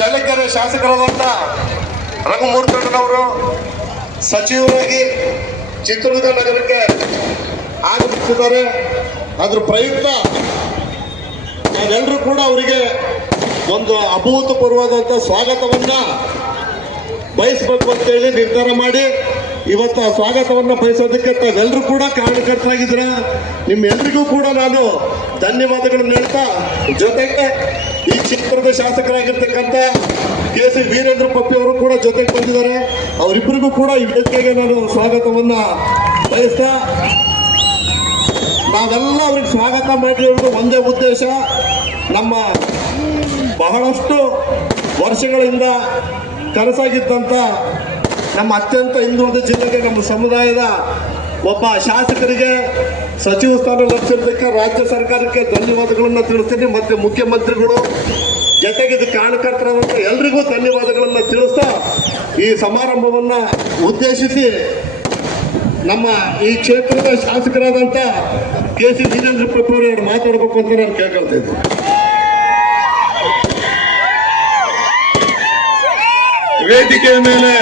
ಚಳ್ಳಕೆರೆ ಶಾಸಕರಾದಂಥ ರಘುಮೂರ್ತಣ್ಣನವರು ಸಚಿವರಾಗಿ ಚಿತ್ರದುರ್ಗ ನಗರಕ್ಕೆ ಆಗಮಿಸಿದ್ದಾರೆ. ಅದ್ರ ಪ್ರಯುಕ್ತ ನಾವೆಲ್ಲರೂ ಕೂಡ ಅವರಿಗೆ ಒಂದು ಅಭೂತಪೂರ್ವವಾದಂಥ ಸ್ವಾಗತವನ್ನ ಬಯಸಬೇಕು ಅಂತೇಳಿ ನಿರ್ಧಾರ ಮಾಡಿ ಇವತ್ತು ಆ ಸ್ವಾಗತವನ್ನು ಬಯಸೋದಕ್ಕೆ ತಾವೆಲ್ಲರೂ ಕೂಡ ಕಾರಣಕರ್ತರಾಗಿದ್ದೀರ. ನಿಮ್ಮೆಲ್ಲರಿಗೂ ಕೂಡ ನಾನು ಧನ್ಯವಾದಗಳನ್ನು ಹೇಳ್ತಾ, ಜೊತೆಗೆ ಈ ಕ್ಷೇತ್ರದ ಶಾಸಕರಾಗಿರ್ತಕ್ಕಂಥ KC ವೀರೇಂದ್ರ ಪಪ್ಪಿ ಅವರು ಕೂಡ ಜೊತೆಗೆ ಬಂದಿದ್ದಾರೆ. ಅವರಿಬ್ಬರಿಗೂ ಕೂಡ ಈ ವೇದಿಕೆಗೆ ನಾನು ಸ್ವಾಗತವನ್ನ ಬಯಸ್ತಾ, ನಾವೆಲ್ಲ ಅವ್ರಿಗೆ ಸ್ವಾಗತ ಮಾಡಿರೋದು ಒಂದೇ ಉದ್ದೇಶ, ನಮ್ಮ ಬಹಳಷ್ಟು ವರ್ಷಗಳಿಂದ ಕನಸಾಗಿದ್ದಂಥ ನಮ್ಮ ಅತ್ಯಂತ ಹಿಂದುಳಿದ ಜಿಲ್ಲೆಗೆ, ನಮ್ಮ ಸಮುದಾಯದ ಒಬ್ಬ ಶಾಸಕರಿಗೆ ಸಚಿವ ಸ್ಥಾನ ಲಭಿಸಿದ್ದಕ್ಕೆ ರಾಜ್ಯ ಸರ್ಕಾರಕ್ಕೆ ಧನ್ಯವಾದಗಳನ್ನು ತಿಳಿಸ್ತೀನಿ. ಮತ್ತು ಮುಖ್ಯಮಂತ್ರಿಗಳು ಜೊತೆಗೆ ಇದು ಕಾರಣಕರ್ತರಾದಂಥ ಎಲ್ರಿಗೂ ಧನ್ಯವಾದಗಳನ್ನು ತಿಳಿಸ್ತಾ, ಈ ಸಮಾರಂಭವನ್ನು ಉದ್ದೇಶಿಸಿ ನಮ್ಮ ಈ ಕ್ಷೇತ್ರದ ಶಾಸಕರಾದಂಥ KC ವೀರೇಂದ್ರ ಪಪ್ಪಿ ಅವರು ಮಾತಾಡಬೇಕು ಅಂತ ನಾನು ಕೇಳ್ಕೊಳ್ತಾ ಇದ್ದೀನಿ. ವೇದಿಕೆಯ ಮೇಲೆ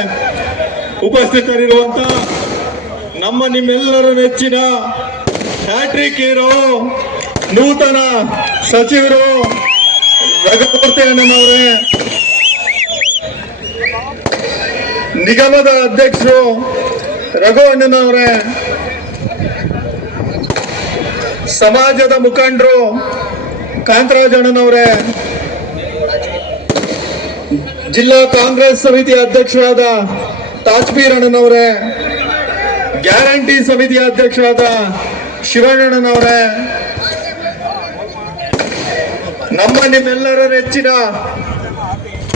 ಉಪಸ್ಥಿತರಿರುವಂತ ನಮ್ಮ ನಿಮ್ಮೆಲ್ಲರ ನೆಚ್ಚಿನ ಹ್ಯಾಟ್ರಿಕ್ ಹೀರೋ ನೂತನ ಸಚಿವರು ರಘುಮೂರ್ತಿ ಅಣ್ಣನವರೇ, ನಿಗಮದ ಅಧ್ಯಕ್ಷರು ರಘು ಅಣ್ಣನವರೇ, ಸಮಾಜದ ಮುಖಂಡರು ಕಾಂತರಾಜ್ ಅಣ್ಣನವರೇ, ಜಿಲ್ಲಾ ಕಾಂಗ್ರೆಸ್ ಸಮಿತಿ ಅಧ್ಯಕ್ಷರಾದ ತಾಜ್ಬೀರ್ ಅಣ್ಣನವರೇ, ಗ್ಯಾರಂಟಿ ಸಮಿತಿಯ ಅಧ್ಯಕ್ಷರಾದ ಶಿವಣ್ಣನವರೇ, ನಮ್ಮ ನಿಮ್ಮೆಲ್ಲರ ನೆಚ್ಚಿನ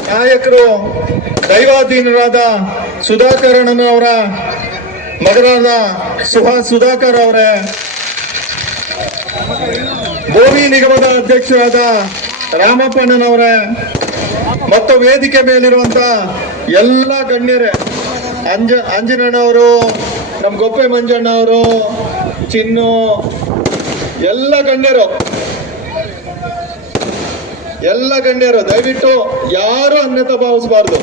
ನಾಯಕರು ದೈವಾಧೀನರಾದ ಸುಧಾಕರ್ ಅಣ್ಣನವರ ಮಗನಾದ ಸುಧಾಕರ್ ಅವರೇ, ಭೂಮಿ ನಿಗಮದ ಅಧ್ಯಕ್ಷರಾದ ರಾಮಪ್ಪಣ್ಣನವರೇ, ಮತ್ತು ವೇದಿಕೆ ಮೇಲಿರುವಂತ ಎಲ್ಲ ಗಣ್ಯರೇ, ಅಂಜನಣ್ಣವರು, ನಮ್ಮ ಗೊಪ್ಪೆ ಮಂಜಣ್ಣ ಅವರು, ಚಿನ್ನು, ಎಲ್ಲ ಗಣ್ಯರು ದಯವಿಟ್ಟು ಯಾರು ಅನ್ಯತಾ ಭಾವಿಸಬಾರ್ದು.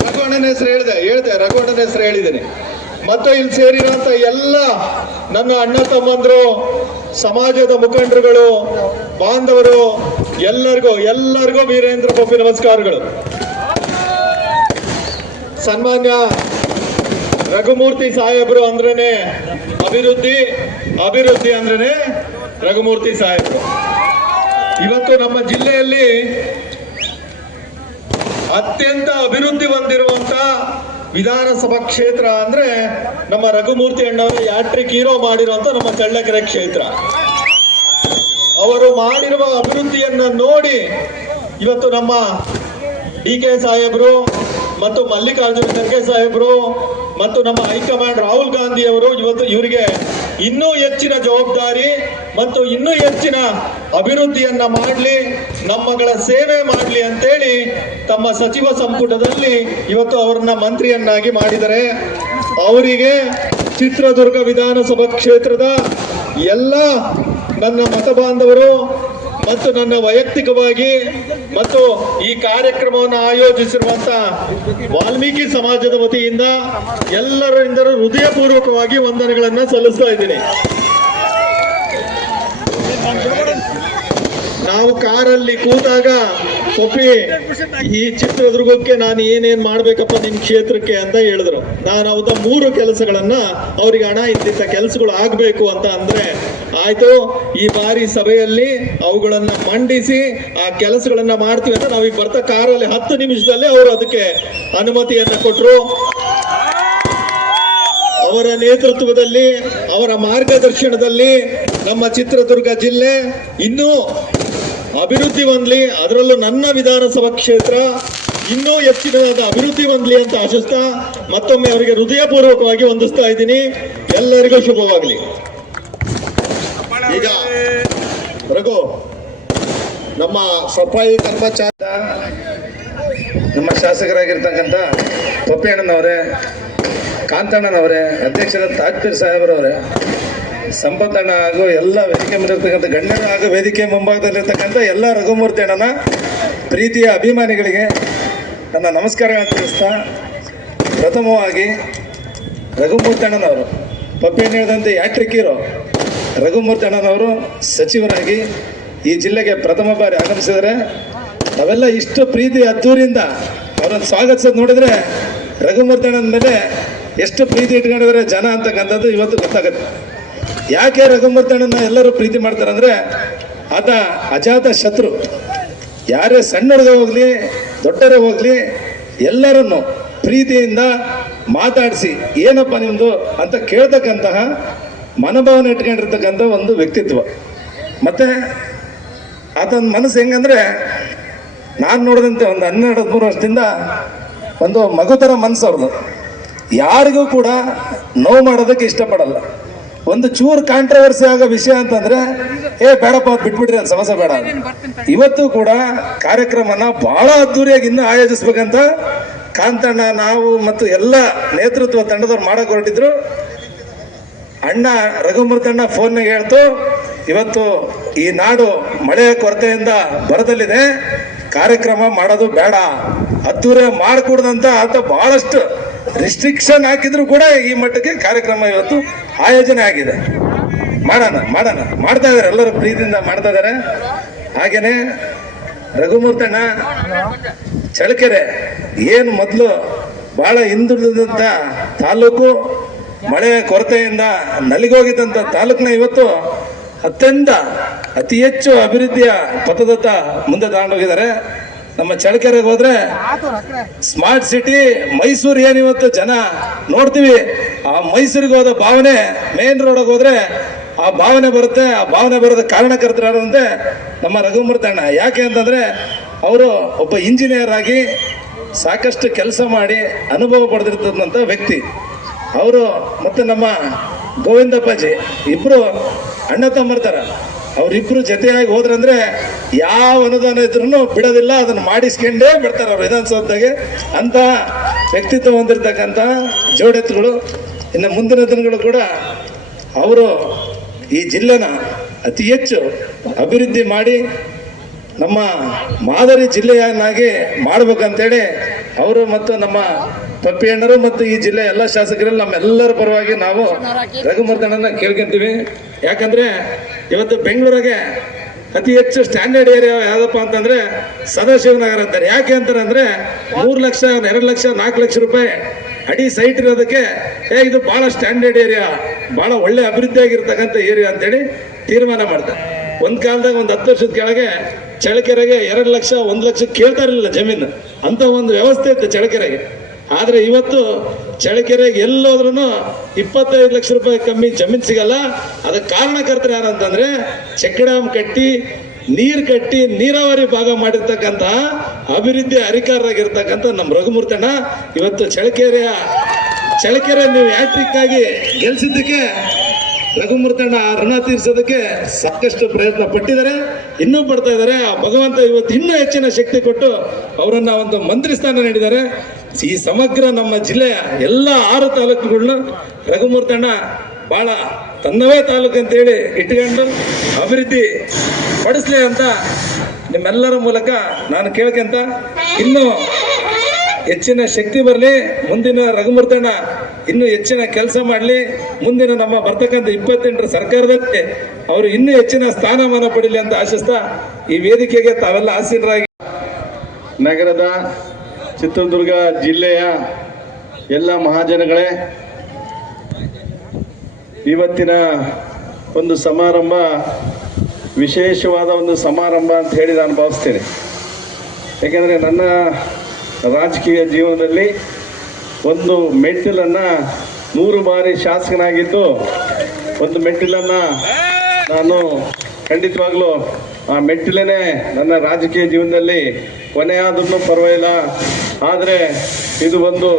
ರಘುವಣ್ಣನ ಹೆಸರು ರಘುವಣ್ಣನ ಹೆಸರು ಹೇಳಿದ್ದೇನೆ. ಮತ್ತು ಇಲ್ಲಿ ಸೇರಿರುವಂತ ಎಲ್ಲ ನನ್ನ ಅಣ್ಣ ತಮ್ಮಂದ್ರು, ಸಮಾಜದ ಮುಖಂಡರುಗಳು, ಬಾಂಧವರು, ಎಲ್ಲರಿಗೂ ವೀರೇಂದ್ರ ಪಪ್ಪಿ ನಮಸ್ಕಾರಗಳು. ಸನ್ಮಾನ್ಯ ರಘುಮೂರ್ತಿ ಸಾಹೇಬರು ಅಂದ್ರೇನೆ ಅಭಿವೃದ್ಧಿ ಅಂದ್ರೇನೆ ರಘುಮೂರ್ತಿ ಸಾಹೇಬರು. ಇವತ್ತು ನಮ್ಮ ಜಿಲ್ಲೆಯಲ್ಲಿ ಅತ್ಯಂತ ಅಭಿವೃದ್ಧಿ ಹೊಂದಿರುವಂತ ವಿಧಾನಸಭಾ ಕ್ಷೇತ್ರ ಅಂದ್ರೆ ನಮ್ಮ ರಘುಮೂರ್ತಿ ಅಣ್ಣವರು ಹ್ಯಾಟ್ರಿಕ್ ಹೀರೋ ಮಾಡಿರುವಂತ ನಮ್ಮ ಚಳ್ಳಕೆರೆ ಕ್ಷೇತ್ರ. ಅವರು ಮಾಡಿರುವ ಅಭಿವೃದ್ಧಿಯನ್ನ ನೋಡಿ ಇವತ್ತು ನಮ್ಮ DK ಸಾಹೇಬರು ಮತ್ತು ಮಲ್ಲಿಕಾರ್ಜುನ ಖರ್ಗೆ ಸಾಹೇಬರು ಮತ್ತು ನಮ್ಮ ಹೈಕಮಾಂಡ್ ರಾಹುಲ್ ಗಾಂಧಿ ಅವರು ಇವತ್ತು ಇವರಿಗೆ ಇನ್ನೂ ಹೆಚ್ಚಿನ ಜವಾಬ್ದಾರಿ ಮತ್ತು ಇನ್ನೂ ಹೆಚ್ಚಿನ ಅಭಿವೃದ್ಧಿಯನ್ನ ಮಾಡಲಿ, ನಮ್ಮಗಳ ಸೇವೆ ಮಾಡಲಿ ಅಂತೇಳಿ ತಮ್ಮ ಸಚಿವ ಸಂಪುಟದಲ್ಲಿ ಇವತ್ತು ಅವರನ್ನ ಮಂತ್ರಿಯನ್ನಾಗಿ ಮಾಡಿದ್ದಾರೆ. ಅವರಿಗೆ ಚಿತ್ರದುರ್ಗ ವಿಧಾನಸಭಾ ಕ್ಷೇತ್ರದ ಎಲ್ಲ ನನ್ನ ಮತ ಬಾಂಧವರು ಮತ್ತು ನನ್ನ ವೈಯಕ್ತಿಕವಾಗಿ ಮತ್ತು ಈ ಕಾರ್ಯಕ್ರಮವನ್ನು ಆಯೋಜಿಸಿರುವಂತ ವಾಲ್ಮೀಕಿ ಸಮಾಜದ ವತಿಯಿಂದ ಎಲ್ಲರಿಂದಲೂ ಹೃದಯಪೂರ್ವಕವಾಗಿ ವಂದನೆಗಳನ್ನು ಸಲ್ಲಿಸ್ತಾ ಇದ್ದೀನಿ. ನಾವು ಕಾರಲ್ಲಿ ಕೂತಾಗ ಪಪ್ಪಿ ಈ ಚಿತ್ರದುರ್ಗಕ್ಕೆ ನಾನು ಏನೇನ್ ಮಾಡ್ಬೇಕಪ್ಪ ನಿಮ್ ಕ್ಷೇತ್ರಕ್ಕೆ ಅಂತ ಹೇಳಿದ್ರು. ನಾನು ಅವತ್ತ 3 ಕೆಲಸಗಳನ್ನ ಅವ್ರಿಗೆ ಹಣ ಇದ್ದಿದ್ದ ಕೆಲಸಗಳು ಆಗ್ಬೇಕು ಅಂತ ಅಂದ್ರೆ ಆಯ್ತು, ಈ ಬಾರಿ ಸಭೆಯಲ್ಲಿ ಅವುಗಳನ್ನ ಮಂಡಿಸಿ ಆ ಕೆಲಸಗಳನ್ನ ಮಾಡ್ತೀವಿ ಅಂತ ನಾವೀಗ ಬರ್ತಾ ಕಾರಲ್ಲಿ 10 ನಿಮಿಷದಲ್ಲಿ ಅವರು ಅದಕ್ಕೆ ಅನುಮತಿಯನ್ನ ಕೊಟ್ಟರು. ಅವರ ನೇತೃತ್ವದಲ್ಲಿ, ಅವರ ಮಾರ್ಗದರ್ಶನದಲ್ಲಿ ನಮ್ಮ ಚಿತ್ರದುರ್ಗ ಜಿಲ್ಲೆ ಇನ್ನೂ ಅಭಿವೃದ್ಧಿ ಹೊಂದಲಿ, ಅದರಲ್ಲೂ ನನ್ನ ವಿಧಾನಸಭಾ ಕ್ಷೇತ್ರ ಇನ್ನೂ ಹೆಚ್ಚಿನದಾದ ಅಭಿವೃದ್ಧಿ ಹೊಂದಲಿ ಅಂತ ಆಶಿಸ್ತಾ ಮತ್ತೊಮ್ಮೆ ಅವರಿಗೆ ಹೃದಯಪೂರ್ವಕವಾಗಿ ವಂದಿಸ್ತಾ ಇದ್ದೀನಿ. ಎಲ್ಲರಿಗೂ ಶುಭವಾಗಲಿ. ಈಗ ರಘು, ನಮ್ಮ ಸಫಾಯಿ ಕರ್ಮಚಾರಿ ನಮ್ಮ ಶಾಸಕರಾಗಿರ್ತಕ್ಕಂಥ ಪಪ್ಪಿ ಅಣ್ಣನವರೇ, ಕಾಂತಣ್ಣನವರೇ, ಅಧ್ಯಕ್ಷರ ತಾಜ್ಬೀರ್ ಸಾಹೇಬರವರೇ, ಸಂಪತ್ತಣ್ಣ ಹಾಗೂ ಎಲ್ಲ ವೇದಿಕೆ ಮುಂದಿರ್ತಕ್ಕಂಥ ಗಣ್ಯರು ಹಾಗೂ ವೇದಿಕೆ ಮುಂಭಾಗದಲ್ಲಿರ್ತಕ್ಕಂಥ ಎಲ್ಲ ರಘುಮೂರ್ತಿ ಅಣ್ಣನ ಪ್ರೀತಿಯ ಅಭಿಮಾನಿಗಳಿಗೆ ನನ್ನ ನಮಸ್ಕಾರಗಳನ್ನು ತಿಳಿಸ್ತಾ, ಪ್ರಥಮವಾಗಿ ರಘುಮೂರ್ತಿ ಅಣ್ಣನವರು ಪಪ್ಪೇನು ಹೇಳಿದಂತೆ ಹ್ಯಾಟ್ರಿಕ್ ಹೀರೋ ರಘುಮೂರ್ತಿ ಅಣ್ಣನವರು ಸಚಿವರಾಗಿ ಈ ಜಿಲ್ಲೆಗೆ ಪ್ರಥಮ ಬಾರಿ ಆಗಮಿಸಿದರೆ ನಾವೆಲ್ಲ ಇಷ್ಟು ಪ್ರೀತಿ ಅದ್ದೂರಿಯಿಂದ ಅವರನ್ನು ಸ್ವಾಗತಿಸೋದು ನೋಡಿದ್ರೆ ರಘುಮೂರ್ತಿ ಅಣ್ಣನ ಮೇಲೆ ಎಷ್ಟು ಪ್ರೀತಿ ಇಟ್ಕೊಂಡಿದ್ದಾರೆ ಜನ ಅಂತಕ್ಕಂಥದ್ದು ಇವತ್ತು ಗೊತ್ತಾಗುತ್ತೆ. ಯಾಕೆ ರಘುಮೂರ್ತಿ ಅಣ್ಣನ ಎಲ್ಲರೂ ಪ್ರೀತಿ ಮಾಡ್ತಾರೆ ಅಂದರೆ ಆತ ಅಜಾತ ಶತ್ರು. ಯಾರೇ ಸಣ್ಣ ಹುಡುಗ ಹೋಗಲಿ ದೊಡ್ಡರೇ ಹೋಗಲಿ ಎಲ್ಲರನ್ನು ಪ್ರೀತಿಯಿಂದ ಮಾತಾಡಿಸಿ ಏನಪ್ಪ ನಿಮ್ಮದು ಅಂತ ಕೇಳ್ತಕ್ಕಂತಹ ಮನೋಭಾವನೆ ಇಟ್ಕೊಂಡಿರ್ತಕ್ಕಂಥ ಒಂದು ವ್ಯಕ್ತಿತ್ವ. ಮತ್ತು ಆತನ ಮನಸ್ಸು ಹೆಂಗಂದರೆ ನಾನು ನೋಡಿದಂತೆ ಒಂದು 12-13 ವರ್ಷದಿಂದ ಒಂದು ಮಗು ಥರ ಮನಸ್ಸು ಅವ್ರದ್ದು. ಯಾರಿಗೂ ಕೂಡ ನೋವು ಮಾಡೋದಕ್ಕೆ ಇಷ್ಟಪಡಲ್ಲ. ಒಂದು ಚೂರು ಕಾಂಟ್ರವರ್ಸಿ ಆಗೋ ವಿಷಯ ಅಂತಂದರೆ ಬೇಡಪ್ಪ ಅದು ಬಿಟ್ಬಿಡ್ರಿ ಅಂತ ಸಮಸ್ಯೆ ಬೇಡ. ಇವತ್ತು ಕೂಡ ಕಾರ್ಯಕ್ರಮನ ಭಾಳ ಅದ್ದೂರಿಯಾಗಿ ಇನ್ನೂ ಆಯೋಜಿಸ್ಬೇಕಂತ ಕಾಂತಣ್ಣ ನಾವು ಮತ್ತು ಎಲ್ಲ ನೇತೃತ್ವ ತಂಡದವ್ರು ಮಾಡೋಕೆ ಹೊರಟಿದ್ರು. ಅಣ್ಣ ರಘುಮೂರ್ತಿ ಅಣ್ಣ ಫೋನ್ನಾಗ ಹೇಳ್ತು, ಇವತ್ತು ಈ ನಾಡು ಮಳೆಯ ಕೊರತೆಯಿಂದ ಬರದಲ್ಲಿದೆ, ಕಾರ್ಯಕ್ರಮ ಮಾಡೋದು ಬೇಡ, ಅದ್ದೂರಿ ಮಾಡಿಕೊಡ್ದಂತ ಆತ ಬಹಳಷ್ಟು ರಿಸ್ಟ್ರಿಕ್ಷನ್ ಹಾಕಿದ್ರು ಕೂಡ ಈ ಮಟ್ಟಕ್ಕೆ ಕಾರ್ಯಕ್ರಮ ಇವತ್ತು ಆಯೋಜನೆ ಆಗಿದೆ. ಮಾಡ್ತಾ ಇದ್ದಾರೆ, ಎಲ್ಲರೂ ಪ್ರೀತಿಯಿಂದ ಮಾಡ್ತಾ ಇದ್ದಾರೆ. ಹಾಗೇನೆ ರಘುಮೂರ್ತಿ ಅಣ್ಣ ಚಳ್ಳಕೆರೆ ಏನು ಮೊದಲು ಬಹಳ ಹಿಂದುಳಿದಂಥ ತಾಲೂಕು, ಮಳೆ ಕೊರತೆಯಿಂದ ನಲಿಗೋಗಿದ್ದಂಥ ತಾಲೂಕಿನ ಇವತ್ತು ಅತಿ ಹೆಚ್ಚು ಅಭಿವೃದ್ಧಿಯ ಪಥದತ್ತ ಮುಂದೆ ತಗೊಂಡೋಗಿದ್ದಾರೆ. ನಮ್ಮ ಚಳ್ಳಕೆರೆಗೆ ಹೋದ್ರೆ ಸ್ಮಾರ್ಟ್ ಸಿಟಿ ಮೈಸೂರು ಏನಿವತ್ತು ಜನ ನೋಡ್ತೀವಿ, ಆ ಮೈಸೂರಿಗೆ ಹೋದ ಭಾವನೆ ಮೇನ್ ರೋಡಿಗೆ ಹೋದ್ರೆ ಆ ಭಾವನೆ ಬರುತ್ತೆ. ಆ ಭಾವನೆ ಬರೋದ ಕಾರಣಕರ್ತರಾದಂತೆ ನಮ್ಮ ರಘುಮೂರ್ತಿ ಅಣ್ಣ. ಯಾಕೆ ಅಂತಂದ್ರೆ ಅವರು ಒಬ್ಬ ಇಂಜಿನಿಯರ್ ಆಗಿ ಸಾಕಷ್ಟು ಕೆಲಸ ಮಾಡಿ ಅನುಭವ ಪಡೆದಿರ್ತಕ್ಕಂಥ ವ್ಯಕ್ತಿ ಅವರು. ಮತ್ತು ನಮ್ಮ ಗೋವಿಂದಪ್ಪಾಜಿ ಇಬ್ರು ಅಣ್ಣ ತಮ್ಮರ್ತಾರ. ಅವರಿಬ್ರು ಜೊತೆಯಾಗಿ ಹೋದ್ರಂದ್ರೆ ಯಾವ ಅನುದಾನ ಇದ್ರೂ ಬಿಡೋದಿಲ್ಲ, ಅದನ್ನು ಮಾಡಿಸ್ಕೊಂಡೇ ಬಿಡ್ತಾರೆ ಅವರು ವಿಧಾನಸೌಧದಾಗೆ. ಅಂತ ವ್ಯಕ್ತಿತ್ವ ಹೊಂದಿರತಕ್ಕಂಥ ಜೋಡೆತ್ತುಗಳು. ಇನ್ನು ಮುಂದಿನ ದಿನಗಳು ಕೂಡ ಅವರು ಈ ಜಿಲ್ಲೆನ ಅತಿ ಹೆಚ್ಚು ಅಭಿವೃದ್ಧಿ ಮಾಡಿ ನಮ್ಮ ಮಾದರಿ ಜಿಲ್ಲೆಯನ್ನಾಗಿ ಮಾಡ್ಬೇಕಂತೇಳಿ ಅವರು ಮತ್ತು ನಮ್ಮ ಪಪ್ಪಿ ಅಣ್ಣರು ಮತ್ತು ಈ ಜಿಲ್ಲೆ ಎಲ್ಲ ಶಾಸಕರಲ್ಲಿ ನಮ್ಮೆಲ್ಲರ ಪರವಾಗಿ ನಾವು ರಘುಮೂರ್ತಿ ಅಣ್ಣನ ಕೇಳ್ಕೊಂತೀವಿ. ಯಾಕಂದ್ರೆ ಇವತ್ತು ಬೆಂಗಳೂರಿಗೆ ಅತಿ ಹೆಚ್ಚು ಸ್ಟ್ಯಾಂಡರ್ಡ್ ಏರಿಯಾ ಯಾವುದಪ್ಪ ಅಂತಂದ್ರೆ ಸದಾಶಿವನಗರ ಅಂತಾರೆ. ಯಾಕೆ ಅಂತಾರೆ ಅಂದ್ರೆ 3 ಲಕ್ಷ 2 ಲಕ್ಷ 4 ಲಕ್ಷ ರೂಪಾಯಿ ಅಡಿ ಸೈಟ್ ಇರೋದಕ್ಕೆ ಇದು ಬಹಳ ಸ್ಟ್ಯಾಂಡರ್ಡ್ ಏರಿಯಾ, ಬಹಳ ಒಳ್ಳೆ ಅಭಿವೃದ್ಧಿ ಆಗಿರ್ತಕ್ಕಂಥ ಏರಿಯಾ ಅಂತೇಳಿ ತೀರ್ಮಾನ ಮಾಡ್ತಾರೆ. ಒಂದ್ ಕಾಲದಾಗ ಒಂದು 10 ವರ್ಷದ ಕೆಳಗೆ ಚಳ್ಳಕೆರೆಗೆ 2 ಲಕ್ಷ 1 ಲಕ್ಷ ಕೇಳ್ತಾ ಇರಲಿಲ್ಲ ಜಮೀನು, ಅಂತ ಒಂದು ವ್ಯವಸ್ಥೆ ಇತ್ತು ಚಳ್ಳಕೆರೆಗೆ. ಆದ್ರೆ ಇವತ್ತು ಚಳ್ಳಕೆರೆಗೆ ಎಲ್ಲೋದ್ರೂ 25 ಲಕ್ಷ ರೂಪಾಯಿ ಕಮ್ಮಿ ಜಮೀನು ಸಿಗಲ್ಲ. ಅದಕ್ಕೆ ಕಾರಣಕರ್ತರು ಯಾರಂತಂದ್ರೆ ಚೆಕ್ ಡ್ಯಾಮ್ ಕಟ್ಟಿ ನೀರು ಕಟ್ಟಿ ನೀರಾವರಿ ಭಾಗ ಮಾಡಿರ್ತಕ್ಕಂಥ ಅಭಿವೃದ್ಧಿ ಅಧಿಕಾರರಾಗಿರ್ತಕ್ಕಂಥ ನಮ್ಮ ರಘುಮೂರ್ತಿ ಅಣ್ಣ ಇವತ್ತು ಚಳ್ಳಕೆರೆ ನೀವು ಹ್ಯಾಟ್ರಿಕ್ ಆಗಿ ಗೆಲ್ಸಿದ್ದಕ್ಕೆ ರಘುಮೂರ್ತಿ ಅಣ್ಣ ಋಣ ತೀರಿಸೋದಕ್ಕೆ ಸಾಕಷ್ಟು ಪ್ರಯತ್ನ ಪಟ್ಟಿದ್ದಾರೆ, ಇನ್ನೂ ಪಡ್ತಾ ಇದ್ದಾರೆ. ಆ ಭಗವಂತ ಇವತ್ತು ಇನ್ನೂ ಹೆಚ್ಚಿನ ಶಕ್ತಿ ಕೊಟ್ಟು ಅವರನ್ನ ಒಂದು ಮಂತ್ರಿ ಸ್ಥಾನ ನೀಡಿದ್ದಾರೆ. ಈ ಸಮಗ್ರ ನಮ್ಮ ಜಿಲ್ಲೆಯ ಎಲ್ಲ 6 ತಾಲೂಕುಗಳನ್ನ ರಘುಮೂರ್ತಿ ಅಣ್ಣ ಬಹಳ ತನ್ನವೇ ತಾಲೂಕು ಅಂತೇಳಿ ಇಟ್ಕೊಂಡು ಅಭಿವೃದ್ಧಿ ಪಡಿಸ್ಲಿ ಅಂತ ನಿಮ್ಮೆಲ್ಲರ ಮೂಲಕ ನಾನು ಕೇಳ್ಕೊಂತ ಇನ್ನೂ ಹೆಚ್ಚಿನ ಶಕ್ತಿ ಬರಲಿ, ಮುಂದಿನ ರಘುಮೂರ್ತಿ ಅಣ್ಣ ಇನ್ನೂ ಹೆಚ್ಚಿನ ಕೆಲಸ ಮಾಡಲಿ, ಮುಂದಿನ ನಮ್ಮ ಬರ್ತಕ್ಕಂಥ 28ರ ಸರ್ಕಾರದಲ್ಲಿ ಅವರು ಇನ್ನೂ ಹೆಚ್ಚಿನ ಸ್ಥಾನಮಾನ ಪಡೀಲಿ ಅಂತ ಆಶಿಸ್ತಾ ಈ ವೇದಿಕೆಗೆ ತಾವೆಲ್ಲ ಆಸೀನರಾಗಿ ನಗರದ ಚಿತ್ರದುರ್ಗ ಜಿಲ್ಲೆಯ ಎಲ್ಲ ಮಹಾಜನಗಳೇ, ಇವತ್ತಿನ ಒಂದು ಸಮಾರಂಭ ವಿಶೇಷವಾದ ಒಂದು ಸಮಾರಂಭ ಅಂತ ಹೇಳಿ ನಾನು ಭಾವಿಸ್ತೇನೆ. ಯಾಕೆಂದರೆ ನನ್ನ ರಾಜಕೀಯ ಜೀವನದಲ್ಲಿ ಒಂದು ಮೆಟ್ಟಿಲನ್ನು 3 ಬಾರಿ ಶಾಸಕನಾಗಿದ್ದು ಒಂದು ಮೆಟ್ಟಿಲನ್ನು ನಾನು ಖಂಡಿತವಾಗ್ಲೂ ಆ ಮೆಟ್ಟಿಲೇ ನನ್ನ ರಾಜಕೀಯ ಜೀವನದಲ್ಲಿ ಕೊನೆಯಾದ್ರೂ ಪರವಾಗಿಲ್ಲ. ಆದರೆ ಇದು ಒಂದು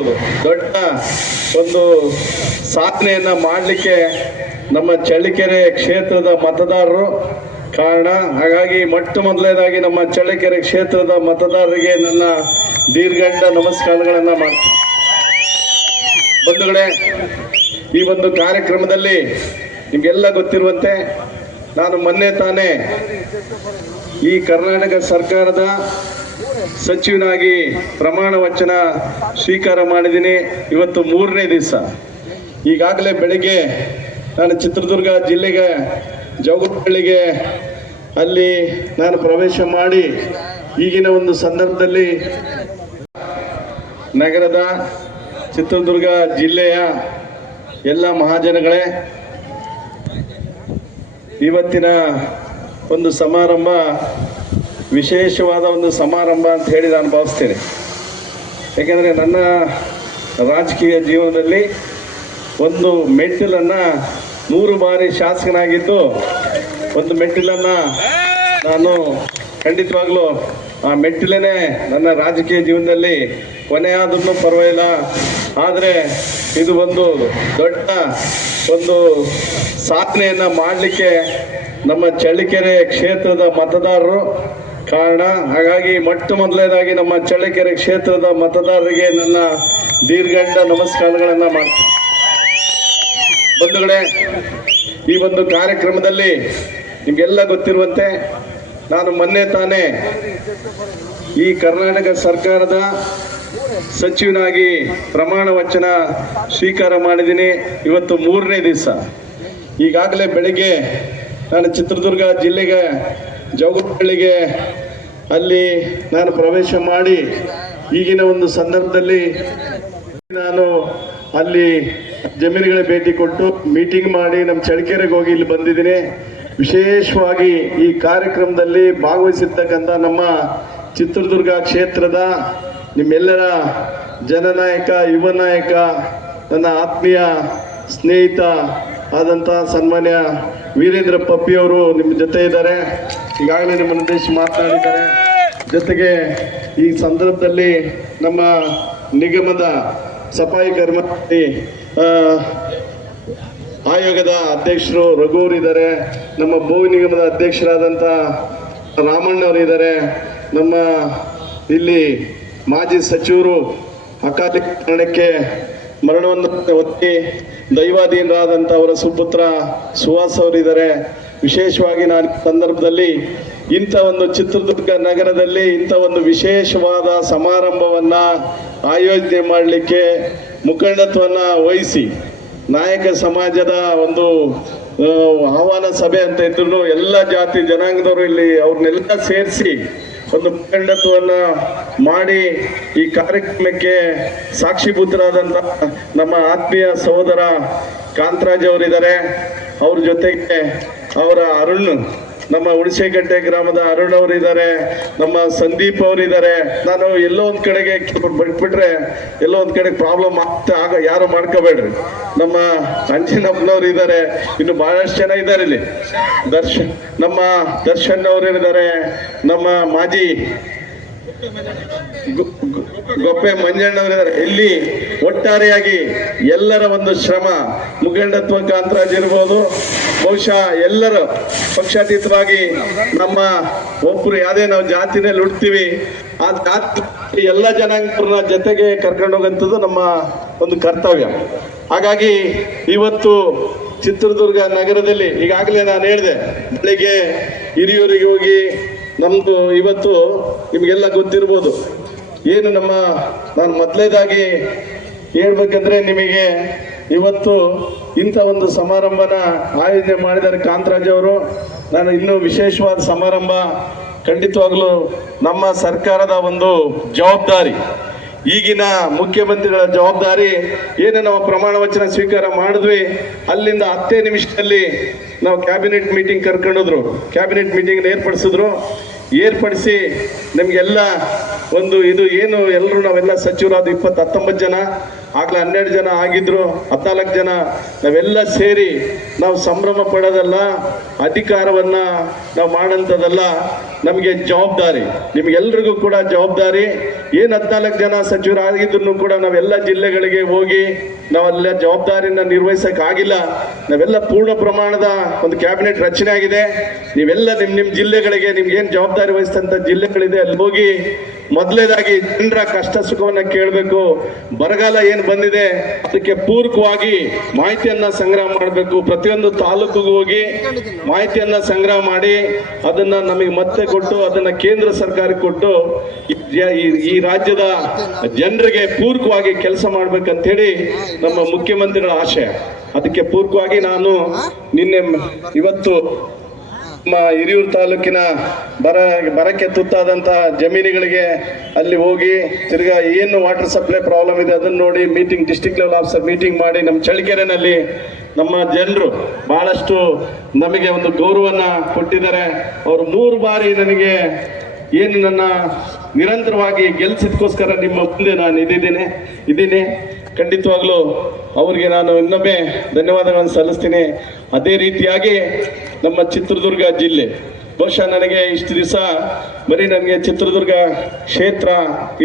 ದೊಡ್ಡ ಒಂದು ಸಾಧನೆಯನ್ನು ಮಾಡಲಿಕ್ಕೆ ನಮ್ಮ ಚಳ್ಳಕೆರೆ ಕ್ಷೇತ್ರದ ಮತದಾರರು ಕಾರಣ. ಹಾಗಾಗಿ ಮೊಟ್ಟ ಮೊದಲನೇದಾಗಿ ನಮ್ಮ ಚಳ್ಳಕೆರೆ ಕ್ಷೇತ್ರದ ಮತದಾರರಿಗೆ ನನ್ನ ದೀರ್ಘಂಡ ನಮಸ್ಕಾರಗಳನ್ನು ಮಾಡ್ತೀನಿ. ಬಂಧುಗಳೇ, ಈ ಒಂದು ಕಾರ್ಯಕ್ರಮದಲ್ಲಿ ನಿಮಗೆಲ್ಲ ಗೊತ್ತಿರುವಂತೆ ನಾನು ಮೊನ್ನೆ ತಾನೇ ಈ ಕರ್ನಾಟಕ ಸರ್ಕಾರದ ಸಚಿವನಾಗಿ ಪ್ರಮಾಣ ವಚನ ಸ್ವೀಕಾರ ಮಾಡಿದ್ದೀನಿ. ಇವತ್ತು 3ನೇ ದಿವಸ. ಈಗಾಗಲೇ ಬೆಳಗ್ಗೆ ನಾನು ಚಿತ್ರದುರ್ಗ ಜಿಲ್ಲೆಗೆ ಜವಗಟ್ಟಳ್ಳಿಗೆ ಅಲ್ಲಿ ನಾನು ಪ್ರವೇಶ ಮಾಡಿ ಈಗಿನ ಒಂದು ಸಂದರ್ಭದಲ್ಲಿ ನಗರದ ಚಿತ್ರದುರ್ಗ ಜಿಲ್ಲೆಯ ಎಲ್ಲ ಮಹಾಜನಗಳೇ, ಇವತ್ತಿನ ಒಂದು ಸಮಾರಂಭ ವಿಶೇಷವಾದ ಒಂದು ಸಮಾರಂಭ ಅಂತ ಹೇಳಿ ನಾನು ಭಾವಿಸ್ತೇನೆ. ಯಾಕೆಂದರೆ ನನ್ನ ರಾಜಕೀಯ ಜೀವನದಲ್ಲಿ ಒಂದು ಮೆಟ್ಟಿಲನ್ನು 3 ಬಾರಿ ಶಾಸಕನಾಗಿದ್ದು ಒಂದು ಮೆಟ್ಟಿಲನ್ನು ನಾನು ಖಂಡಿತವಾಗ್ಲೂ ಆ ಮೆಟ್ಟಿಲೇ ನನ್ನ ರಾಜಕೀಯ ಜೀವನದಲ್ಲಿ ಕೊನೆಯಾದ್ರೂ ಪರವಾಗಿಲ್ಲ. ಆದರೆ ಇದು ಒಂದು ದೊಡ್ಡ ಒಂದು ಸಾಧನೆಯನ್ನು ಮಾಡಲಿಕ್ಕೆ ನಮ್ಮ ಚಳ್ಳಕೆರೆ ಕ್ಷೇತ್ರದ ಮತದಾರರು ಕಾರಣ. ಹಾಗಾಗಿ ಮೊದಲನೇದಾಗಿ ನಮ್ಮ ಚಳ್ಳಕೆರೆ ಕ್ಷೇತ್ರದ ಮತದಾರರಿಗೆ ನನ್ನ ದೀರ್ಘಂಡ ನಮಸ್ಕಾರಗಳನ್ನು ಮಾಡ್ತೀನಿ. ಬಂಧುಗಳೇ, ಈ ಒಂದು ಕಾರ್ಯಕ್ರಮದಲ್ಲಿ ನಿಮಗೆಲ್ಲ ಗೊತ್ತಿರುವಂತೆ ನಾನು ಮೊನ್ನೆ ತಾನೇ ಈ ಕರ್ನಾಟಕ ಸರ್ಕಾರದ ಸಚಿವನಾಗಿ ಪ್ರಮಾಣ ವಚನ ಸ್ವೀಕಾರ ಮಾಡಿದ್ದೀನಿ. ಇವತ್ತು 3ನೇ ದಿವಸ. ಈಗಾಗಲೇ ಬೆಳಗ್ಗೆ ನಾನು ಚಿತ್ರದುರ್ಗ ಜಿಲ್ಲೆಗೆ ಜವಗಟ್ಟಳ್ಳಿಗೆ ಅಲ್ಲಿ ನಾನು ಪ್ರವೇಶ ಮಾಡಿ ಈಗಿನ ಒಂದು ಸಂದರ್ಭದಲ್ಲಿ ನಾನು ಅಲ್ಲಿ ಜಮೀನುಗಳ ಭೇಟಿ ಕೊಟ್ಟು ಮೀಟಿಂಗ್ ಮಾಡಿ ನಮ್ಮ ಚಳ್ಳಕೆರೆಗೆ ಹೋಗಿ ಇಲ್ಲಿ ಬಂದಿದ್ದೀನಿ. ವಿಶೇಷವಾಗಿ ಈ ಕಾರ್ಯಕ್ರಮದಲ್ಲಿ ಭಾಗವಹಿಸಿರ್ತಕ್ಕಂಥ ನಮ್ಮ ಚಿತ್ರದುರ್ಗ ಕ್ಷೇತ್ರದ ನಿಮ್ಮೆಲ್ಲರ ಜನನಾಯಕ, ಯುವ ನಾಯಕ, ನನ್ನ ಆತ್ಮೀಯ ಸ್ನೇಹಿತ ಆದಂಥ ಸನ್ಮಾನ್ಯ ವೀರೇಂದ್ರ ಪಪ್ಪಿಯವರು ನಿಮ್ಮ ಜೊತೆ ಇದ್ದಾರೆ. ಈಗಾಗಲೇ ನಿಮ್ಮನ್ನು ಉದ್ದೇಶಿಸಿ ಮಾತನಾಡಿದ್ದಾರೆ. ಜೊತೆಗೆ ಈ ಸಂದರ್ಭದಲ್ಲಿ ನಮ್ಮ ನಿಗಮದ ಸಫಾಯಿ ಕರ್ಮಚಾರಿ ಆಯೋಗದ ಅಧ್ಯಕ್ಷರು ರಘುವರಿದ್ದಾರೆ, ನಮ್ಮ ಭೂ ನಿಗಮದ ಅಧ್ಯಕ್ಷರಾದಂಥ ರಾಮಣ್ಣವರಿದ್ದಾರೆ, ನಮ್ಮ ಇಲ್ಲಿ ಮಾಜಿ ಸಚಿವರು ಅಕಾಲಿ ಕಾರಣಕ್ಕೆ ಮರಣವನ್ನು ಹೊತ್ತಿ ದೈವಾಧೀನರಾದಂಥ ಅವರ ಸುಪುತ್ರ ಸುಹಾಸ್ ಅವರಿದ್ದಾರೆ. ವಿಶೇಷವಾಗಿ ನಾನು ಈ ಸಂದರ್ಭದಲ್ಲಿ ಇಂಥ ಒಂದು ಚಿತ್ರದುರ್ಗ ನಗರದಲ್ಲಿ ಇಂಥ ಒಂದು ವಿಶೇಷವಾದ ಸಮಾರಂಭವನ್ನು ಆಯೋಜನೆ ಮಾಡಲಿಕ್ಕೆ ಮುಖಂಡತ್ವವನ್ನು ವಹಿಸಿ ನಾಯಕ ಸಮಾಜದ ಒಂದು ಆಹ್ವಾನ ಸಭೆ ಅಂತ ಇದ್ರು ಎಲ್ಲ ಜಾತಿ ಜನಾಂಗದವರು ಇಲ್ಲಿ ಅವ್ರನ್ನೆಲ್ಲ ಸೇರಿಸಿ ಒಂದು ಮುಖಂಡತ್ವವನ್ನು ಮಾಡಿ ಈ ಕಾರ್ಯಕ್ರಮಕ್ಕೆ ಸಾಕ್ಷಿಭೂತರಾದಂಥ ನಮ್ಮ ಆತ್ಮೀಯ ಸಹೋದರ ಕಾಂತರಾಜ್ ಅವರಿದ್ದಾರೆ. ಅವ್ರ ಜೊತೆಗೆ ಅವರ ಅರುಣ್, ನಮ್ಮ ಹುಣಸೆಗಟ್ಟೆ ಗ್ರಾಮದ ಅರುಣ್ ಅವರಿದ್ದಾರೆ, ನಮ್ಮ ಸಂದೀಪ್ ಅವರಿದ್ದಾರೆ. ನಾನು ಎಲ್ಲೋ ಒಂದು ಕಡೆಗೆ ಬಿಟ್ಬಿಟ್ರೆ ಎಲ್ಲೋ ಒಂದು ಕಡೆ ಪ್ರಾಬ್ಲಮ್ ಯಾರು ಮಾಡ್ಕೋಬೇಡ್ರಿ. ನಮ್ಮ ಅಂಜನಪ್ಪನವ್ರು ಇದ್ದಾರೆ, ಇನ್ನು ಬಹಳಷ್ಟು ಜನ ಇದ್ದಾರೆ ಇಲ್ಲಿ. ನಮ್ಮ ದರ್ಶನ್ ಅವರಿದ್ದಾರೆ, ನಮ್ಮ ಮಾಜಿ ಗೊಪ್ಪೆ ಮಂಜಣ್ಣವರಿದ್ದಾರೆ. ಇಲ್ಲಿ ಒಟ್ಟಾರೆಯಾಗಿ ಎಲ್ಲರ ಒಂದು ಶ್ರಮ, ಮುಖಂಡತ್ವ ಕಾಂತರಾಜ್ ಇರ್ಬೋದು, ಬಹುಶಃ ಎಲ್ಲರೂ ಪಕ್ಷಾತೀತವಾಗಿ ನಮ್ಮ ಒಬ್ಬರು ಯಾವುದೇ ನಾವು ಜಾತಿನಲ್ಲಿ ಹುಡ್ತೀವಿ ಆ ಜಾತಿ ಎಲ್ಲ ಜನಾಂಗರನ್ನ ಜೊತೆಗೆ ಕರ್ಕೊಂಡು ಹೋಗಂಥದ್ದು ನಮ್ಮ ಒಂದು ಕರ್ತವ್ಯ. ಹಾಗಾಗಿ ಇವತ್ತು ಚಿತ್ರದುರ್ಗ ನಗರದಲ್ಲಿ ಈಗಾಗಲೇ ನಾನು ಹೇಳಿದೆ, ಬೆಳಿಗ್ಗೆ ಹಿರಿಯೂರಿಗೆ ಹೋಗಿ ನಮ್ಮದು ಇವತ್ತು ನಿಮಗೆಲ್ಲ ಗೊತ್ತಿರ್ಬೋದು ಏನು ನಾನು ಮೊದಲೇದಾಗಿ ಹೇಳ್ಬೇಕಂದ್ರೆ ನಿಮಗೆ ಇವತ್ತು ಇಂಥ ಒಂದು ಸಮಾರಂಭನ ಆಯೋಜನೆ ಮಾಡಿದ್ದಾರೆ ಕಾಂತರಾಜ್ ಅವರು. ನಾನು ಇನ್ನೂ ವಿಶೇಷವಾದ ಸಮಾರಂಭ ಖಂಡಿತವಾಗ್ಲೂ ನಮ್ಮ ಸರ್ಕಾರದ ಒಂದು ಜವಾಬ್ದಾರಿ, ಈಗಿನ ಮುಖ್ಯಮಂತ್ರಿಗಳ ಜವಾಬ್ದಾರಿ ಏನು ನಾವು ಪ್ರಮಾಣ ವಚನ ಸ್ವೀಕಾರ ಮಾಡಿದ್ವಿ, ಅಲ್ಲಿಂದ 10 ನಿಮಿಷದಲ್ಲಿ ನಾವು ಕ್ಯಾಬಿನೆಟ್ ಮೀಟಿಂಗ್ ಕರ್ಕೊಂಡೋದ್ರು. ಕ್ಯಾಬಿನೆಟ್ ಮೀಟಿಂಗ್ ಏರ್ಪಡಿಸಿ ನಮಗೆಲ್ಲ ಒಂದು ಇದು ಏನು ಎಲ್ಲರೂ ನಾವೆಲ್ಲ ಸಚಿವರಾದ 19 ಜನ, ಆಗಲೇ 12 ಜನ ಆಗಿದ್ರು, 14 ಜನ ನಾವೆಲ್ಲ ಸೇರಿ ನಾವು ಸಂಭ್ರಮ ಪಡೋದಲ್ಲ, ಅಧಿಕಾರವನ್ನು ನಾವು ಮಾಡೋಂಥದ್ದಲ್ಲ, ನಮಗೆ ಜವಾಬ್ದಾರಿ, ನಿಮಗೆಲ್ರಿಗೂ ಕೂಡ ಜವಾಬ್ದಾರಿ. ಏನು 14 ಜನ ಸಚಿವರಾಗಿದ್ರು ಕೂಡ ನಾವೆಲ್ಲ ಜಿಲ್ಲೆಗಳಿಗೆ ಹೋಗಿ ನಾವೆಲ್ಲ ಜವಾಬ್ದಾರಿನ ನಿರ್ವಹಿಸೋಕ್ಕಾಗಿಲ್ಲ. ನಾವೆಲ್ಲ ಪೂರ್ಣ ಪ್ರಮಾಣದ ಒಂದು ಕ್ಯಾಬಿನೆಟ್ ರಚನೆ ಆಗಿದೆ. ನೀವೆಲ್ಲ ನಿಮ್ಮ ಜಿಲ್ಲೆಗಳಿಗೆ ನಿಮ್ಗೇನು ಜವಾಬ್ದಾರಿ ವಹಿಸಿದಂಥ ಜಿಲ್ಲೆಗಳಿದೆ ಅಲ್ಲಿ ಹೋಗಿ ಮೊದಲನೇದಾಗಿ ಜನರ ಕಷ್ಟ ಸುಖವನ್ನ ಕೇಳಬೇಕು. ಬರಗಾಲ ಏನು ಬಂದಿದೆ ಅದಕ್ಕೆ ಪೂರಕವಾಗಿ ಮಾಹಿತಿಯನ್ನ ಸಂಗ್ರಹ ಮಾಡಬೇಕು. ಪ್ರತಿಯೊಂದು ತಾಲೂಕಿಗೂ ಹೋಗಿ ಮಾಹಿತಿಯನ್ನ ಸಂಗ್ರಹ ಮಾಡಿ ಅದನ್ನ ನಮಗೆ ಮತ್ತೆ ಕೊಟ್ಟು ಅದನ್ನ ಕೇಂದ್ರ ಸರ್ಕಾರಕ್ಕೆ ಕೊಟ್ಟು ಈ ರಾಜ್ಯದ ಜನರಿಗೆ ಪೂರಕವಾಗಿ ಕೆಲಸ ಮಾಡ್ಬೇಕಂತ ಹೇಳಿ ನಮ್ಮ ಮುಖ್ಯಮಂತ್ರಿಗಳ ಆಶಯ. ಅದಕ್ಕೆ ಪೂರಕವಾಗಿ ನಾನು ಇವತ್ತು ನಮ್ಮ ಹಿರಿಯೂರು ತಾಲೂಕಿನ ಬರಕ್ಕೆ ತುತ್ತಾದಂತಹ ಜಮೀನುಗಳಿಗೆ ಅಲ್ಲಿ ಹೋಗಿ ತಿರ್ಗಾ ಏನು ವಾಟರ್ ಸಪ್ಲೈ ಪ್ರಾಬ್ಲಮ್ ಇದೆ ಅದನ್ನ ನೋಡಿ meeting, district level officer meeting ಮಾಡಿ ನಮ್ಮ ಚಳ್ಳಕೆರೆನಲ್ಲಿ ನಮ್ಮ ಜನರು ಬಹಳಷ್ಟು ನಮಗೆ ಒಂದು ಗೌರವನ ಕೊಟ್ಟಿದ್ದಾರೆ. ಅವರು 3 ಬಾರಿ ನನಗೆ ಏನು ನನ್ನ ನಿರಂತರವಾಗಿ ಗೆಲ್ಸಿದ್ಕೋಸ್ಕರ ನಿಮ್ಮ ಮುಂದೆ ನಾನು ಇದ್ದೀನಿ. ಖಂಡಿತವಾಗ್ಲೂ ಅವ್ರಿಗೆ ನಾನು ಇನ್ನೊಮ್ಮೆ ಧನ್ಯವಾದಗಳನ್ನು ಸಲ್ಲಿಸ್ತೀನಿ. ಅದೇ ರೀತಿಯಾಗಿ ನಮ್ಮ ಚಿತ್ರದುರ್ಗ ಜಿಲ್ಲೆ, ಬಹುಶಃ ನನಗೆ ಇಷ್ಟು ದಿವಸ ಬರೀ ನನಗೆ ಚಿತ್ರದುರ್ಗ ಕ್ಷೇತ್ರ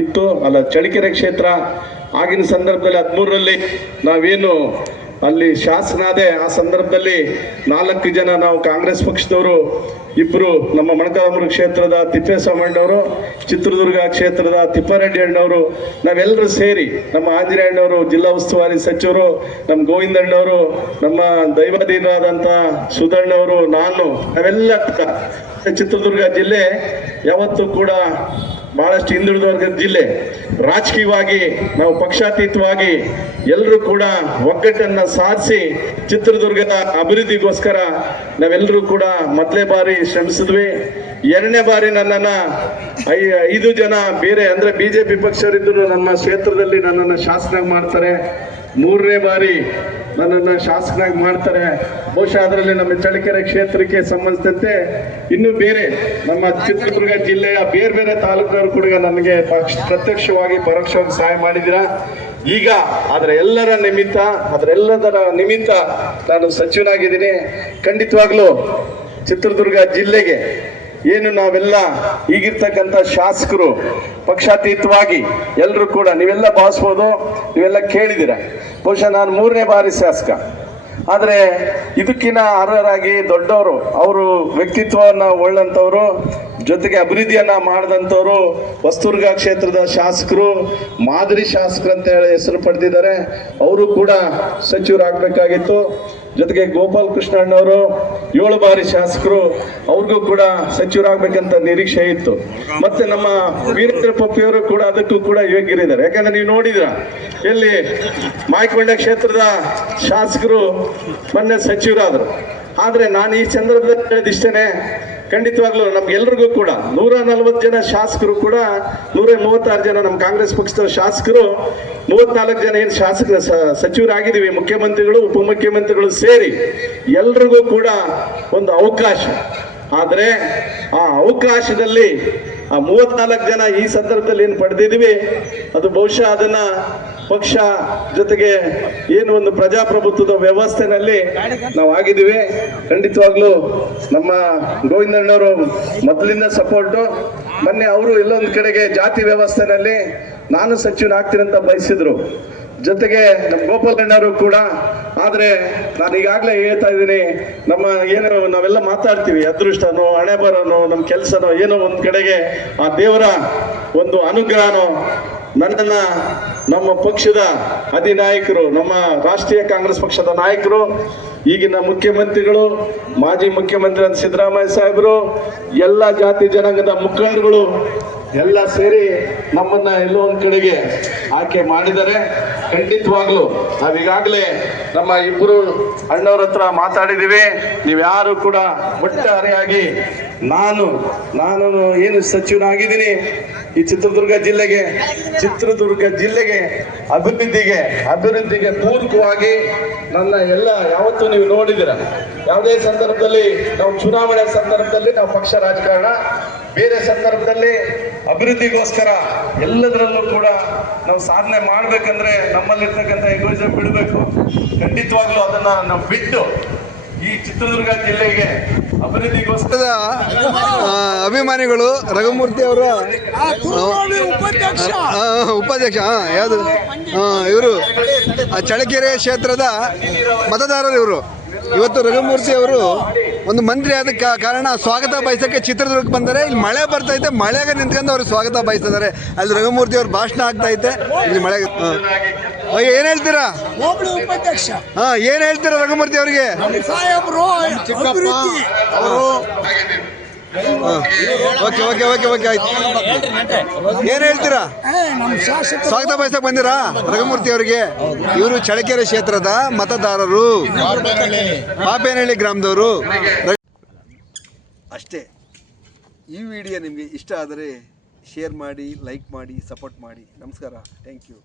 ಇತ್ತು, ಅಲ್ಲ ಚಳ್ಳಕೆರೆ ಕ್ಷೇತ್ರ. ಆಗಿನ ಸಂದರ್ಭದಲ್ಲಿ 13ರಲ್ಲಿ ನಾವೇನು ಅಲ್ಲಿ ಶಾಸನಾದೆ, ಆ ಸಂದರ್ಭದಲ್ಲಿ 4 ಜನ ನಾವು ಕಾಂಗ್ರೆಸ್ ಪಕ್ಷದವರು, 2 ನಮ್ಮ ಮೊಳಕಾಲ್ಮೂರು ಕ್ಷೇತ್ರದ ತಿಪ್ಪೇಸ್ವಾಮಣ್ಣವರು, ಚಿತ್ರದುರ್ಗ ಕ್ಷೇತ್ರದ ತಿಪ್ಪಾರೆಡ್ಡಿ ಅಣ್ಣವರು, ನಾವೆಲ್ಲರೂ ಸೇರಿ ನಮ್ಮ ಆಂಜನೇಯ ಅಣ್ಣವರು ಜಿಲ್ಲಾ ಉಸ್ತುವಾರಿ ಸಚಿವರು, ನಮ್ಮ ಗೋವಿಂದಣ್ಣವರು, ನಮ್ಮ ದೈವಾಧೀನರಾದಂಥ ಸುಧಣ್ಣವರು, ನಾವೆಲ್ಲ ಚಿತ್ರದುರ್ಗ ಜಿಲ್ಲೆ ಯಾವತ್ತೂ ಕೂಡ ಬಹಳಷ್ಟು ಹಿಂದುಳಿದ ವರ್ಗದ ಜಿಲ್ಲೆ. ರಾಜಕೀಯವಾಗಿ ನಾವು ಪಕ್ಷಾತೀತವಾಗಿ ಎಲ್ಲರೂ ಕೂಡ ಒಗ್ಗಟ್ಟನ್ನ ಸಾಧಿಸಿ ಚಿತ್ರದುರ್ಗದ ಅಭಿವೃದ್ಧಿಗೋಸ್ಕರ ನಾವೆಲ್ಲರೂ ಕೂಡ ಮೊದಲೇ ಬಾರಿ ಶ್ರಮಿಸಿದ್ವಿ. 2ನೇ ಬಾರಿ ನನ್ನನ್ನ 5 ಜನ ಬೇರೆ ಅಂದ್ರೆ ಬಿಜೆಪಿ ಪಕ್ಷದವರಿದ್ದರು ನಮ್ಮ ಕ್ಷೇತ್ರದಲ್ಲಿ ನನ್ನನ್ನು ಶಾಸಕ ಮಾಡ್ತಾರೆ. 3ನೇ ಬಾರಿ ನನ್ನನ್ನು ಶಾಸಕನಾಗಿ ಮಾಡ್ತಾರೆ. ಬಹುಶಃ ಅದರಲ್ಲಿ ನಮ್ಮ ಚಳ್ಳಕೆರೆ ಕ್ಷೇತ್ರಕ್ಕೆ ಸಂಬಂಧಿಸಿದಂತೆ ಇನ್ನು ಬೇರೆ ನಮ್ಮ ಚಿತ್ರದುರ್ಗ ಜಿಲ್ಲೆಯ ಬೇರೆ ಬೇರೆ ತಾಲೂಕಿನವರು ಕೂಡ ನನಗೆ ಪ್ರತ್ಯಕ್ಷವಾಗಿ ಪರೋಕ್ಷವಾಗಿ ಸಹಾಯ ಮಾಡಿದ್ದೀರಾ. ಈಗ ಅದರ ಎಲ್ಲದರ ನಿಮಿತ್ತ ನಾನು ಸಚಿವನಾಗಿದ್ದೀನಿ. ಖಂಡಿತವಾಗ್ಲೂ ಚಿತ್ರದುರ್ಗ ಜಿಲ್ಲೆಗೆ ಏನು ನಾವೆಲ್ಲ ಈಗಿರ್ತಕ್ಕಂಥ ಶಾಸಕರು ಪಕ್ಷಾತೀತವಾಗಿ ಎಲ್ಲರೂ ಕೂಡ ನೀವೆಲ್ಲ ಭಾವಿಸ್ಬೋದು, ನೀವೆಲ್ಲ ಕೇಳಿದ್ದೀರ. ಬಹುಶಃ ನಾನು 3ನೇ ಬಾರಿ ಶಾಸಕ, ಆದರೆ ಇದಕ್ಕಿಂತ ಅರ್ಹರಾಗಿ ದೊಡ್ಡವರು, ಅವರು ವ್ಯಕ್ತಿತ್ವವನ್ನು ಒಳ್ಳಂಥವ್ರು, ಜೊತೆಗೆ ಅಭಿವೃದ್ಧಿಯನ್ನ ಮಾಡಿದಂಥವ್ರು, ಹೊಸದುರ್ಗ ಕ್ಷೇತ್ರದ ಶಾಸಕರು, ಮಾದರಿ ಶಾಸಕರು ಅಂತ ಹೇಳಿ ಹೆಸರು ಪಡೆದಿದ್ದಾರೆ. ಅವರು ಕೂಡ ಸಚಿವರಾಗಬೇಕಾಗಿತ್ತು. ಜೊತೆಗೆ ಗೋಪಾಲ್ ಕೃಷ್ಣ ಅಣ್ಣವರು 7 ಬಾರಿ ಶಾಸಕರು, ಅವ್ರಿಗೂ ಕೂಡ ಸಚಿವರಾಗಬೇಕಂತ ನಿರೀಕ್ಷೆ ಇತ್ತು. ಮತ್ತೆ ನಮ್ಮ ವೀರೇಂದ್ರ ಪಪ್ಪಿಯವರು ಕೂಡ ಅದಕ್ಕೂ ಕೂಡ ಯೋಗ್ಯರಿದ್ದಾರೆ. ಯಾಕಂದ್ರೆ ನೀವು ನೋಡಿದ್ರ ಎಲ್ಲಿ ಮಾಯಕೊಂಡ ಕ್ಷೇತ್ರದ ಶಾಸಕರು ಮೊನ್ನೆ ಸಚಿವರಾದರು. ಆದ್ರೆ ನಾನು ಈ ಸಂದರ್ಭದಲ್ಲಿ ಹೇಳಿದಿಷ್ಟೇನೆ, ಖಂಡಿತವಾಗ್ಲೂ ನಮ್ಗೆಲ್ರಿಗೂ ಕೂಡ 140 ಜನ ಶಾಸಕರು ಕೂಡ 136 ಜನ ನಮ್ಮ ಕಾಂಗ್ರೆಸ್ ಪಕ್ಷದ ಶಾಸಕರು, 34 ಜನ ಏನು ಸಚಿವರಾಗಿದ್ದೀವಿ, ಮುಖ್ಯಮಂತ್ರಿಗಳು ಉಪಮುಖ್ಯಮಂತ್ರಿಗಳು ಸೇರಿ ಎಲ್ರಿಗೂ ಕೂಡ ಒಂದು ಅವಕಾಶ. ಆದರೆ ಆ ಅವಕಾಶದಲ್ಲಿ ಆ 34 ಜನ ಈ ಸಂದರ್ಭದಲ್ಲಿ ಏನು ಪಡೆದಿದ್ದೀವಿ ಅದು ಬಹುಶಃ ಅದನ್ನ ಪಕ್ಷ ಜೊತೆಗೆ ಏನು ಒಂದು ಪ್ರಜಾಪ್ರಭುತ್ವದ ವ್ಯವಸ್ಥೆನಲ್ಲಿ ನಾವು ಆಗಿದ್ದೀವಿ. ಖಂಡಿತವಾಗ್ಲೂ ನಮ್ಮ ಗೋವಿಂದಣ್ಣವರು ಮೊದಲಿಂದ ಸಪೋರ್ಟು. ಮೊನ್ನೆ ಅವರು ಎಲ್ಲೊಂದು ಕಡೆಗೆ ಜಾತಿ ವ್ಯವಸ್ಥೆನಲ್ಲಿ ನಾನು ಸಚಿವನಾಗ್ತೀನಿ ಅಂತ ಬಯಸಿದ್ರು. ಜೊತೆಗೆ ನಮ್ಮ ಗೋಪಾಲಣ್ಣವರು ಕೂಡ. ಆದರೆ ನಾನು ಈಗಾಗಲೇ ಹೇಳ್ತಾ ಇದ್ದೀನಿ, ನಮ್ಮ ಏನು ನಾವೆಲ್ಲ ಮಾತಾಡ್ತೀವಿ, ಅದೃಷ್ಟನೋ ಹಣೆ ಬರೋನೋ ನಮ್ಮ ಕೆಲಸನೋ ಏನೋ ಒಂದು ಕಡೆಗೆ ಆ ದೇವರ ಒಂದು ಅನುಗ್ರಹನೋ ನನ್ನನ್ನು ನಮ್ಮ ಪಕ್ಷದ ಅಧಿನಾಯಕರು, ನಮ್ಮ ರಾಷ್ಟ್ರೀಯ ಕಾಂಗ್ರೆಸ್ ಪಕ್ಷದ ನಾಯಕರು, ಈಗಿನ ಮುಖ್ಯಮಂತ್ರಿಗಳು, ಮಾಜಿ ಮುಖ್ಯಮಂತ್ರಿ ಸಿದ್ದರಾಮಯ್ಯ ಸಾಹೇಬರು, ಎಲ್ಲ ಜಾತಿ ಜನಾಂಗದ ಮುಖಂಡರುಗಳು ಎಲ್ಲ ಸೇರಿ ನಮ್ಮನ್ನ ಎಲ್ಲೋ ಒಂದು ಕಡೆಗೆ ಆಯ್ಕೆ ಮಾಡಿದ್ದಾರೆ. ಖಂಡಿತವಾಗ್ಲು ನಾವೀಗಾಗಲೇ ನಮ್ಮ 2 ಅಣ್ಣವ್ರ ಹತ್ರ ಮಾತಾಡಿದ್ದೀವಿ. ನೀವ್ಯಾರು ಕೂಡ ಒಟ್ಟಾರೆಯಾಗಿ ನಾನು ಏನು ಸಚಿವನಾಗಿದ್ದೀನಿ ಈ ಚಿತ್ರದುರ್ಗ ಜಿಲ್ಲೆಗೆ ಅಭಿವೃದ್ಧಿಗೆ ಪೂರಕವಾಗಿ ನನ್ನ ಎಲ್ಲ ಯಾವತ್ತೂ ನೀವು ನೋಡಿದಿರ, ಯಾವುದೇ ಸಂದರ್ಭದಲ್ಲಿ ನಾವು ಚುನಾವಣೆ ಸಂದರ್ಭದಲ್ಲಿ ನಾವು ಪಕ್ಷ ರಾಜಕಾರಣ, ಬೇರೆ ಸಂದರ್ಭದಲ್ಲಿ ಅಭಿವೃದ್ಧಿಗೋಸ್ಕರ ಎಲ್ಲದರಲ್ಲೂ ಕೂಡ ನಾವು ಸಾಧನೆ ಮಾಡ್ಬೇಕಂದ್ರೆ ನಮ್ಮಲ್ಲಿರ್ತಕ್ಕಂಥ ಎಗೋಯಿಸಂ ಬಿಡಬೇಕು. ಖಂಡಿತವಾಗ್ಲೂ ಅದನ್ನ ನಾವು ಬಿಟ್ಟು ಈ ಚಿತ್ರದುರ್ಗ ಜಿಲ್ಲೆಗೆ ಅಭಿವೃದ್ಧಿಗೋಸ್ಕರ ಅಭಿಮಾನಿಗಳು ರಘುಮೂರ್ತಿ ಅವರ ಉಪಾಧ್ಯಕ್ಷ ಯಾವುದು ಇವರು ಚಳ್ಳಕೆರೆ ಕ್ಷೇತ್ರದ ಮತದಾರರು ಇವರು. ಇವತ್ತು ರಘುಮೂರ್ತಿ ಅವರು ಒಂದು ಮಂತ್ರಿ ಆದ ಕಾರಣ ಸ್ವಾಗತ ಬಯಸಕ್ಕೆ ಚಿತ್ರದುರ್ಗಕ್ಕೆ ಬಂದರೆ ಇಲ್ಲಿ ಮಳೆ ಬರ್ತೈತೆ, ಮಳೆಗೆ ನಿಂತ್ಕೊಂಡು ಅವ್ರಿಗೆ ಸ್ವಾಗತ ಬಯಸ್ತಿದ್ದಾರೆ. ಅಲ್ಲಿ ರಘುಮೂರ್ತಿ ಅವ್ರ ಭಾಷಣ ಆಗ್ತಾ ಐತೆ ಇಲ್ಲಿ ಮಳೆಗೆ. ಏನ್ ಹೇಳ್ತೀರಾ? ಹೋಬಳಿ ಉಪಾಧ್ಯಕ್ಷ ಏನ್ ಹೇಳ್ತೀರಾ ರಘುಮೂರ್ತಿ ಅವರಿಗೆ? ಸಾಹೇಬ್ರು ಅಭಿವೃದ್ಧಿ ಓಕೆ ಓಕೆ ಓಕೆ ಓಕೆ ಆಯ್ತು. ಏನ್ ಹೇಳ್ತೀರಾ? ನಮ್ಮ ಶಾಸಕ ಸ್ವಾಗತ ಬಯಸಕ್ ಬಂದಿರಾ ರಘುಮೂರ್ತಿ ಅವರಿಗೆ? ಇವರು ಚಳ್ಳಕೆರೆ ಕ್ಷೇತ್ರದ ಮತದಾರರು, ಪಾಪೇನಹಳ್ಳಿ ಗ್ರಾಮದವರು. ಅಷ್ಟೇ. ಈ ವಿಡಿಯೋ ನಿಮಗೆ ಇಷ್ಟ ಆದರೆ ಶೇರ್ ಮಾಡಿ, ಲೈಕ್ ಮಾಡಿ, ಸಪೋರ್ಟ್ ಮಾಡಿ. ನಮಸ್ಕಾರ. Thank you.